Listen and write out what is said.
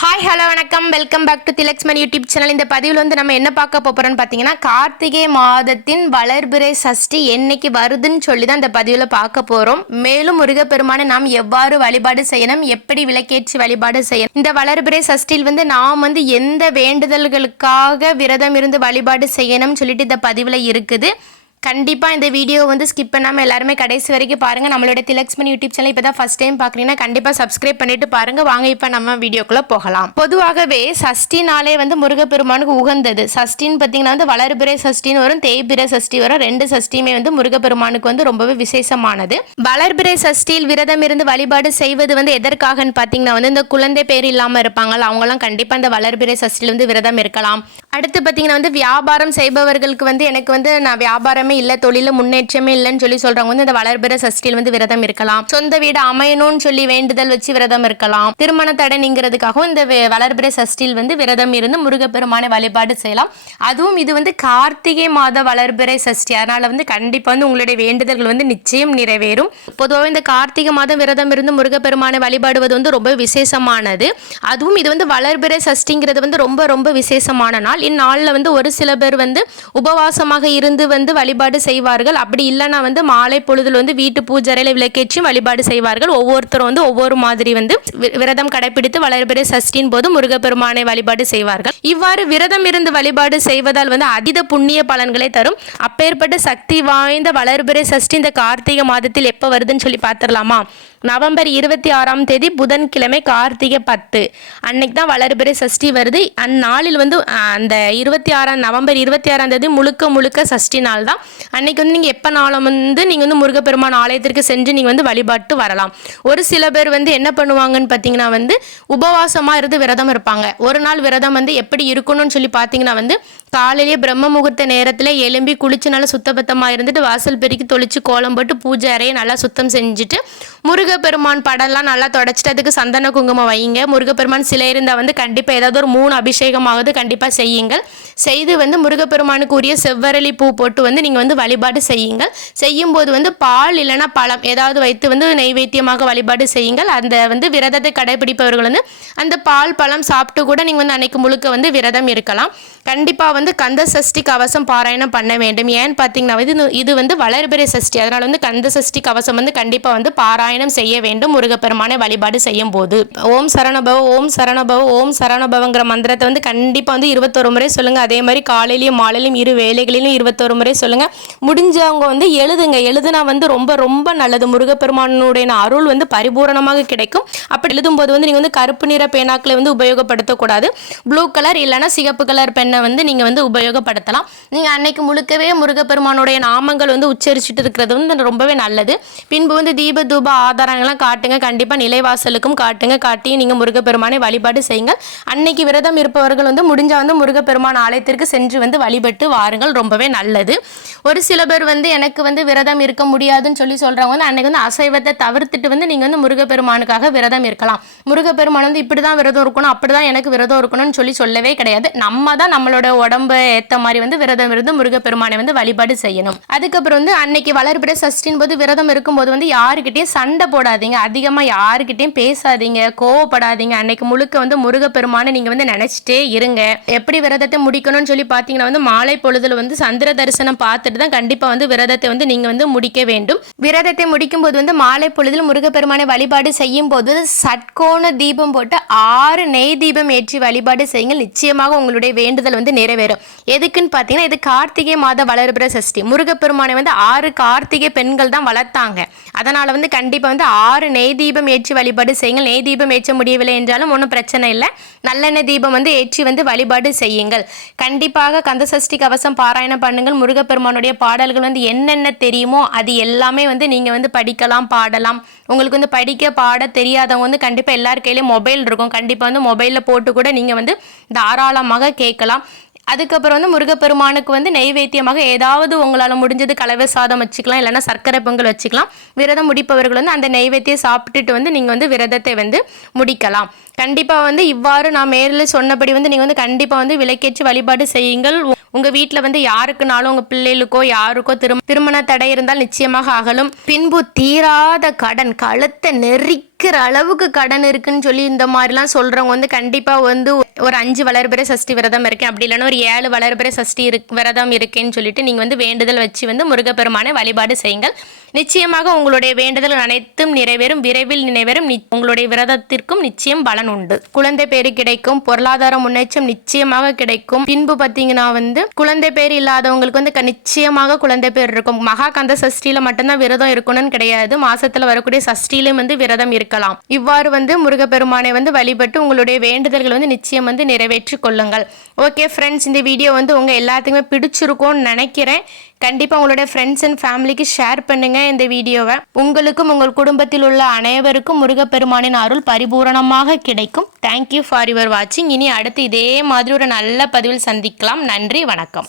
Hi hello வணக்கம். Welcome back to Thilaksman YouTube channel இந்த பதிவில் வந்து நம்ம என்ன பார்க்க போகிறோம்னு பார்த்தீங்கன்னா கார்த்திகை மாதத்தின் வளர்பிறை சஷ்டி என்னைக்கு வருதுன்னு சொல்லி தான் இந்த பதிவில் பார்க்க போகிறோம் மேலும் முருகப்பெருமானை நாம் எவ்வாறு வழிபாடு செய்யணும் எப்படி விளக்கேற்றி வழிபாடு செய்யணும் இந்த வளர்பிறை சஷ்டியில் வந்து நாம் வந்து எந்த வேண்டுதல்களுக்காக விரதம் இருந்து வழிபாடு செய்யணும்னு சொல்லிட்டு இந்த பதிவில் இருக்குது. கண்டிப்பாக இந்த வீடியோ வந்து ஸ்கிப் பண்ணாமல் எல்லாருமே கடைசி வரைக்கும் பாருங்கள் நம்மளோட திலக்ஸ்மன் யூடியூப் சேனல் இப்போ தான் ஃபஸ்ட் டைம் பார்க்குறீங்கன்னா கண்டிப்பாக சப்ஸ்கிரைப் பண்ணிட்டு பாருங்கள் வாங்க இப்போ நம்ம வீடியோக்குள்ளே போகலாம். பொதுவாகவே சஷ்டி நாளே வந்து முருகப்பெருமானுக்கு உகந்தது. சஷ்டின்னு பார்த்தீங்கன்னா வந்து வளர்பிறை சஷ்டின்னு வரும் தேய்பிறை சஷ்டி வரும். ரெண்டு சஷ்டியுமே வந்து முருகப்பெருமானுக்கு வந்து ரொம்பவே விசேஷமானது. வளர்பிறை சஷ்டியில் விரதம் இருந்து வழிபாடு செய்வது வந்து எதற்காகன்னு பார்த்தீங்கன்னா வந்து இந்த குழந்தை பேர் இல்லாமல் இருப்பாங்கல்ல அவங்களாம் கண்டிப்பாக இந்த வளர்பிறை சஷ்டியில் வந்து விரதம் இருக்கலாம். அடுத்து பார்த்தீங்கன்னா வந்து வியாபாரம் செய்பவர்களுக்கு வந்து எனக்கு வந்து நான் வியாபாரம் இல்லை தொழில முன்னேற்றமே இல்லைன்னு சொல்லி சொல்றவங்க வந்து இந்த வளர்பிற சஷ்டியில் வந்து விரதம் இருக்கலாம். சொந்த வீடு அமையணும்னு சொல்லி வேண்டுதல் வச்சு விரதம் இருக்கலாம். திருமண தடை நீங்கிறதுக்காகவும் இந்த வளர்பிற சஷ்டியில் வந்து விரதம் இருந்து முருகப்பெருமானை வழிபாடு செய்யலாம். அதுவும் இது வந்து கார்த்திகை மாத வளர்பிறை சஷ்டி. அதனால வந்து கண்டிப்பா வந்து உங்களுடைய வேண்டுதல்கள் வந்து நிச்சயம் நிறைவேறும். பொதுவாக இந்த கார்த்திகை மாதம் விரதம் இருந்து முருகப்பெருமானை வழிபாடுவது வந்து ரொம்ப விசேஷமானது. அதுவும் இது வந்து வளர்பிறை சஷ்டிங்கிறது வந்து ரொம்ப ரொம்ப விசேஷமான நாள். இந்நாளில் வந்து ஒரு சில பேர் வந்து உபவாசமாக இருந்து வந்து வழிபாடு செய்வார்கள். அப்படி இல்லைன்னா வந்து மாலை பொழுதுல வந்து வீட்டு பூஜரையில் விளக்கேற்றி வழிபாடு செய்வார்கள். ஒவ்வொருத்தரும் வந்து ஒவ்வொரு மாதிரி வந்து விரதம் கடைபிடித்து வளர்பிறை சஷ்டியின் போது முருகப்பெருமானை வழிபாடு செய்வார்கள். இவ்வாறு விரதம் இருந்து வழிபாடு செய்வதால் வந்து அதீத புண்ணிய பலன்களை தரும். அப்பேற்பட்ட சக்தி வாய்ந்த வளர்பிறை சஷ்டி இந்த கார்த்திகை மாதத்தில் எப்போ வருதுன்னு சொல்லி பார்த்துடலாமா? நவம்பர் இருபத்தி ஆறாம் தேதி புதன்கிழமை கார்த்திகை பத்து. அன்னைக்கு தான் வளர்பிறை சஷ்டி வருது. அந்நாளில் வந்து அந்த இருபத்தி ஆறாம் நவம்பர் இருபத்தி ஆறாம் தேதி முழுக்க முழுக்க சஷ்டி நாள் தான். அன்னைக்கு வந்து நீங்கள் எப்போ நாளும் வந்து நீங்கள் வந்து முருகப்பெருமான் ஆலயத்திற்கு சென்று நீங்கள் வந்து வழிபாட்டு வரலாம். ஒரு சில பேர் வந்து என்ன பண்ணுவாங்கன்னு பார்த்தீங்கன்னா வந்து உபவாசமாக இருந்து விரதம் இருப்பாங்க. ஒரு நாள் விரதம் வந்து எப்படி இருக்கணும்னு சொல்லி பார்த்தீங்கன்னா வந்து காலையிலேயே பிரம்ம முகூர்த்த நேரத்தில் எலும்பி குளிச்சு நல்லா சுத்தபத்தமாக இருந்துட்டு வாசல் பெருக்கி தொளிச்சு கோலம் போட்டு பூஜை அறையை நல்லா சுத்தம் செஞ்சுட்டு முருக முருகப்பெருமான் படம்லாம் நல்லா தொடச்சிட்டதுக்கு சந்தன குங்குமம் வையுங்க. முருகப்பெருமான் சிலை இருந்தால் வந்து கண்டிப்பாக ஏதாவது ஒரு மூணு அபிஷேகமாவது கண்டிப்பாக செய்யுங்கள். செய்து வந்து முருகப்பெருமானுக்கு உரிய செவ்வரளி பூ போட்டு வந்து நீங்கள் வந்து வழிபாடு செய்யுங்கள். செய்யும்போது வந்து பால் இல்லைன்னா பழம் ஏதாவது வைத்து வந்து நெய்வேத்தியமாக வழிபாடு செய்யுங்கள். அந்த வந்து விரதத்தை கடைபிடிப்பவர்கள் வந்து அந்த பால் பழம் சாப்பிட்டு கூட நீங்கள் வந்து அன்னைக்கு முழுக்க வந்து விரதம் இருக்கலாம். கண்டிப்பாக வந்து கந்த சஷ்டி கவசம் பாராயணம் பண்ண வேண்டும். ஏன்னு பார்த்தீங்கன்னா வந்து இது- இது வந்து வளர்பிறை சஷ்டி. அதனால் வந்து கந்த சஷ்டி கவசம் வந்து கண்டிப்பாக வந்து பாராயணம் செய்ய வேண்டும் முருகப்பெருமானை வழிபாடு செய்யும் போது ஓம் சரணபவ ஓம் சரணபவ ஓம் சரணபவங்கிற மந்திரத்தை வந்து கண்டிப்பாக வந்து இருபத்தொரு முறை சொல்லுங்கள் அதே மாதிரி காலையிலையும் மாலையிலையும் இரு வேலைகளிலும் இருபத்தொரு முறை சொல்லுங்கள் முடிஞ்சவங்க வந்து எழுதுங்க. எழுதுனா வந்து ரொம்ப ரொம்ப நல்லது. முருகப்பெருமானுடைய அருள் வந்து பரிபூரணமாக கிடைக்கும். அப்படி எழுதும்போது வந்து நீங்கள் வந்து கருப்பு நிற பேனாக்களை வந்து உபயோகப்படுத்தக்கூடாது. ப்ளூ கலர் இல்லைன்னா சிகப்பு கலர் பெண்ணை வந்து நீங்கள் வந்து உபயோகப்படுத்தலாம். நீங்கள் அன்னைக்கு முழுக்கவே முருகப்பெருமானுடைய நாமங்கள் வந்து உச்சரிச்சுட்டு இருக்கிறது வந்து ரொம்பவே நல்லது. பின்பு வந்து தீப தூப ஆதாரங்கள்லாம் காட்டுங்க. கண்டிப்பாக நிலைவாசலுக்கும் காட்டுங்க. காட்டி நீங்கள் முருகப்பெருமானை வழிபாடு செய்யுங்க. அன்னைக்கு விரதம் இருப்பவர்கள் வந்து முடிஞ்சால் வந்து முருகப்பெருமான் ஆலயத்திற்கு சென்று வந்து வழிபட்டு வாருங்கள். ரொம்பவே நல்லது. ஒரு சில பேர் வந்து எனக்கு வந்து விரதம் இருக்க முடியாதுன்னு சொல்லி சொல்கிறவங்க வந்து அன்னைக்கு வந்து அசைவத்தை தவிர்த்துட்டு வந்து நீங்கள் வந்து முருகப்பெருமானுக்காக விரதம் இருக்கலாம். முருகப்பெருமான் வந்து இப்படி தான் விரதம் இருக்கணும் அப்படி தான் எனக்கு விரதம் இருக்கணும்னு சொல்லி சொல்லவே கிடையாது. நம்ம தான் நம்மளோட உடம்பு ஏற்ற மாதிரி வந்து விரதம் இருந்து முருகப்பெருமானை வந்து வழிபாடு செய்யணும். அதுக்கப்புறம் வந்து அன்னைக்கு வளர்பிறை சஷ்டின் போது விரதம் இருக்கும்போது வந்து யாருக்கிட்டையும் சண்டை போடாதீங்க அதிகமாக யாருக்கிட்டையும் பேசாதீங்க கோவப்படாதீங்க. அன்னைக்கு முழுக்க வந்து முருகப்பெருமானை நீங்கள் வந்து நினச்சிட்டே இருங்க. எப்படி விரதத்தை முடிக்கணும்னு சொல்லி பார்த்தீங்கன்னா வந்து மாலை பொழுதுல வந்து சந்திர தரிசனம் பார்த்துட்டு தான் கண்டிப்பாக வந்து விரதத்தை வந்து நீங்கள் வந்து முடிக்க வேண்டும். விரதத்தை முடிக்கும்போது வந்து மாலை பொழுதில் முருகப்பெருமானை வழிபாடு செய்யும் போது சட்கோண தீபம் போட்டு ஆறு நெய் தீபம் ஏற்றி வழிபாடு செய்யுங்கள். நிச்சயமாக உங்களுடைய வேண்டுதல் வந்து நிறைவேறும். எதுக்குன்னு பார்த்தீங்கன்னா இது கார்த்திகை மாத வளர்பிற சஷ்டி. முருகப்பெருமானை வந்து ஆறு கார்த்திகை பெண்கள் தான் வளர்த்தாங்க. அதனால் வந்து கண்டிப்பாக வந்து ஆறு நெய் தீபம் ஏற்றி வழிபாடு செய்யுங்கள். நெய் தீபம் ஏற்ற முடியவில்லை என்றாலும் ஒன்றும் பிரச்சனை இல்லை. நல்லெண்ணெய் தீபம் வந்து ஏற்றி வந்து வழிபாடு செய்யுங்கள். கண்டிப்பாக கந்த சஷ்டி கவசம் பாராயணம் பண்ணுங்கள். முருகப்பெருமானுடைய பாடல்கள் வந்து என்னென்ன தெரியுமோ அது எல்லாமே வந்து நீங்கள் வந்து படிக்கலாம் பாடலாம். உங்களுக்கு வந்து படிக்க பாட தெரியாதவங்க வந்து கண்டிப்பாக எல்லார் கையிலையும் மொபைல் இருக்கும். கண்டிப்பாக வந்து மொபைலில் போட்டு கூட நீங்கள் வந்து தாராளமாக கேட்கலாம். அதுக்கப்புறம் வந்து முருகப்பெருமானுக்கு வந்து நெய்வேத்தியமாக ஏதாவது உங்களால் முடிஞ்சது கலவை சாதம் வச்சுக்கலாம் இல்லைன்னா சர்க்கரை பொங்கல் வச்சுக்கலாம். விரதம் முடிப்பவர்கள் வந்து அந்த நெய்வேத்தியம் சாப்பிட்டுட்டு வந்து நீங்கள் வந்து விரதத்தை வந்து முடிக்கலாம். கண்டிப்பாக வந்து இவ்வாறு நான் மேலில் சொன்னபடி வந்து நீங்கள் வந்து கண்டிப்பாக வந்து விளக்கேற்றி வழிபாடு செய்யுங்கள். உங்கள் வீட்டில் வந்து யாருக்குனாலும் உங்கள் பிள்ளைகளுக்கோ யாருக்கோ திரும் திருமண தடை இருந்தால் நிச்சயமாக அகலும். பின்பு தீராத கடன் கழுத்தை நெறிக்கிற அளவுக்கு கடன் இருக்குன்னு சொல்லி இந்த மாதிரிலாம் சொல்கிறவங்க வந்து கண்டிப்பாக வந்து ஒரு அஞ்சு வளர்பிறை சஷ்டி விரதம் இருக்கேன். அப்படி இல்லைன்னா ஒரு ஏழு வளர்பிறை சஷ்டி இரு விரதம் இருக்கேன்னு சொல்லிட்டு நீங்கள் வந்து வேண்டுதல் வச்சு வந்து முருகப்பெருமானை வழிபாடு செய்யுங்கள். நிச்சயமாக உங்களுடைய வேண்டுதல் அனைத்தும் நிறைவேறும் விரைவில் நிறைவேறும். உங்களுடைய விரதத்திற்கும் நிச்சயம் பலன் உண்டு. குழந்தை பேரு கிடைக்கும் பொருளாதார முன்னேற்றம் நிச்சயமாக கிடைக்கும். பின்பு பார்த்தீங்கன்னா வந்து குழந்தை பேர் இல்லாதவங்களுக்கு வந்து க- நிச்சயமாக குழந்தை பேர் இருக்கும். மகா கந்த சஷ்டியில மட்டும்தான் விரதம் இருக்கணும்னு கிடையாது. மாசத்துல வரக்கூடிய சஷ்டியிலும் வந்து விரதம் இருக்கலாம். இவ்வாறு வந்து முருகப்பெருமானை வந்து வழிபட்டு உங்களுடைய வேண்டுதல்கள் வந்து நிச்சயம் வந்து நிறைவேற்றிக் கொள்ளுங்கள். ஓகே ஃப்ரெண்ட்ஸ் இந்த வீடியோ வந்து உங்கள் எல்லாத்துக்குமே பிடிச்சிருக்கும்னு நினைக்கிறேன். கண்டிப்பாக உங்களோட ஃப்ரெண்ட்ஸ் அண்ட் ஃபேமிலிக்கு ஷேர் பண்ணுங்கள் இந்த வீடியோவை உங்களுக்கும் உங்கள் குடும்பத்தில் உள்ள அனைவருக்கும் முருகப்பெருமானின் அருள் பரிபூரணமாக கிடைக்கும். தேங்க்யூ ஃபார் யுவர் வாட்சிங் இனி அடுத்து இதே மாதிரி ஒரு நல்ல பதிவில் சந்திக்கலாம். நன்றி வணக்கம்.